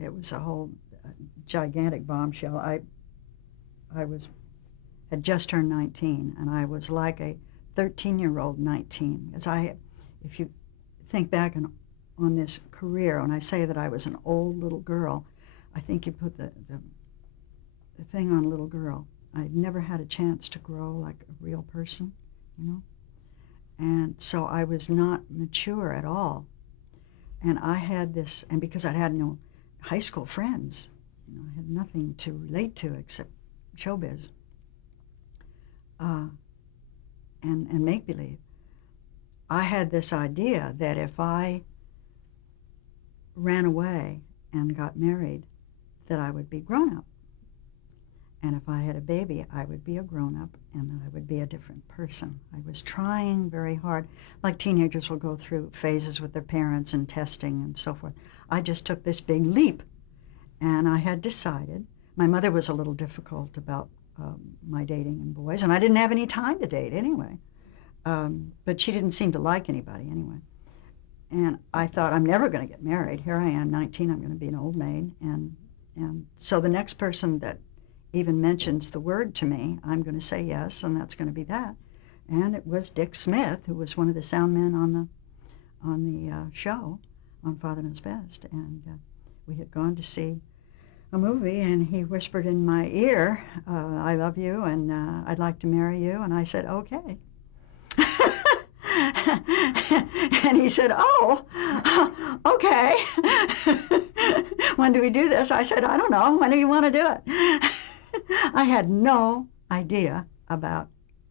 it was a whole gigantic bombshell. I had just turned 19, and I was like a 13-year-old 19. If you think back on this career, when I say that I was an old little girl, I think you put the thing on little girl. I'd never had a chance to grow like a real person, you know? And so I was not mature at all. And I had this, and because I had no high school friends, I had nothing to relate to except showbiz and make-believe. I had this idea that if I ran away and got married, that I would be grown up. And if I had a baby, I would be a grown-up and that I would be a different person. I was trying very hard. Like teenagers will go through phases with their parents and testing and so forth. I just took this big leap. And I had decided, my mother was a little difficult about my dating and boys, and I didn't have any time to date anyway. But she didn't seem to like anybody anyway. And I thought, I'm never going to get married. Here I am, 19, I'm going to be an old maid. And so the next person that even mentions the word to me, I'm going to say yes, and that's going to be that. And it was Dick Smith, who was one of the sound men on the show, on Father Knows Best. And we had gone to see a movie, and he whispered in my ear, I love you, and I'd like to marry you. And I said, okay. And he said, oh, okay. When do we do this? I said, I don't know. When do you want to do it? I had no idea about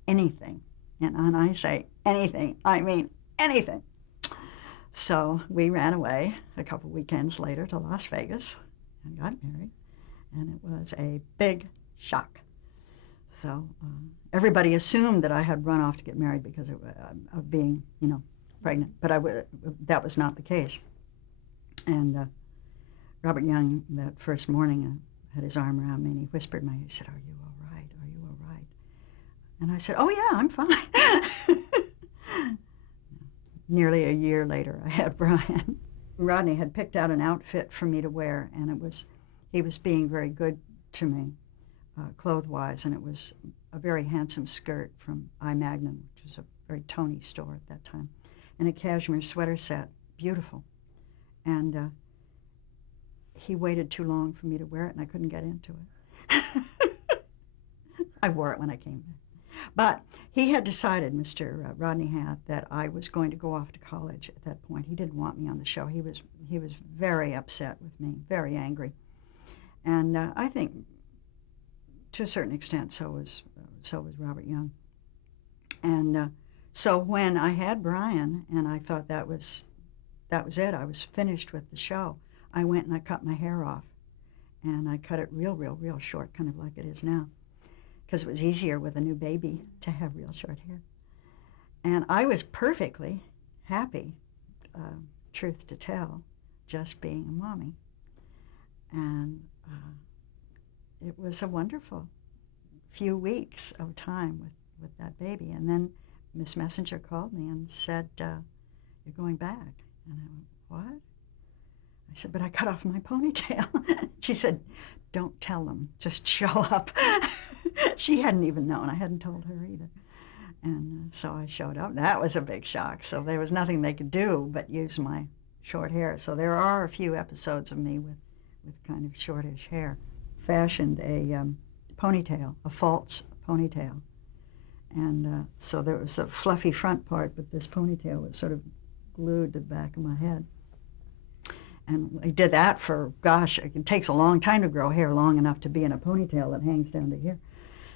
anything. And when I say anything, I mean anything. So we ran away a couple weekends later to Las Vegas and got married. And it was a big shock. So everybody assumed that I had run off to get married because of being, pregnant. But that was not the case. And Robert Young, that first morning, had his arm around me, and he whispered me, he said, are you all right? Are you all right? And I said, oh, yeah, I'm fine. Nearly a year later, I had Brian. Rodney had picked out an outfit for me to wear, and he was being very good to me, clothes-wise, and it was a very handsome skirt from I. Magnum, which was a very Tony store at that time, and a cashmere sweater set, beautiful. And he waited too long for me to wear it, and I couldn't get into it. I wore it when I came back. But he had decided, Mr. Rodney had, that I was going to go off to college at that point. He didn't want me on the show. He was very upset with me, very angry. And I think, to a certain extent, so was Robert Young. And so when I had Brian, and I thought that was it, I was finished with the show, I went and I cut my hair off. And I cut it real, real, real short, kind of like it is now, because it was easier with a new baby to have real short hair. And I was perfectly happy, truth to tell, just being a mommy. And it was a wonderful few weeks of time with that baby. And then Miss Messenger called me and said, you're going back. And I went, what? I said, but I cut off my ponytail. She said, don't tell them, just show up. She hadn't even known. I hadn't told her either. And so I showed up. That was a big shock. So there was nothing they could do but use my short hair. So there are a few episodes of me with kind of shortish hair. Fashioned a ponytail, a false ponytail. And so there was a fluffy front part, but this ponytail was sort of glued to the back of my head. And I did that for, gosh, it takes a long time to grow hair long enough to be in a ponytail that hangs down to here.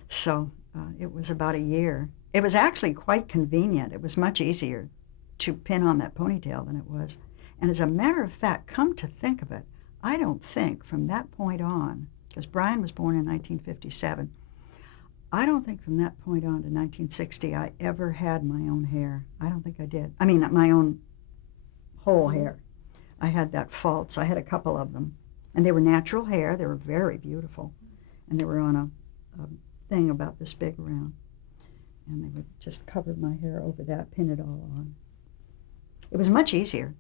So it was about a year. It was actually quite convenient. It was much easier to pin on that ponytail than it was. And as a matter of fact, come to think of it, I don't think from that point on, because Brian was born in 1957, I don't think from that point on to 1960 I ever had my own hair. I don't think I did. I mean, my own whole hair. I had that false. I had a couple of them. And they were natural hair. They were very beautiful. And they were on a thing about this big around. And they would just cover my hair over that, pin it all on. It was much easier.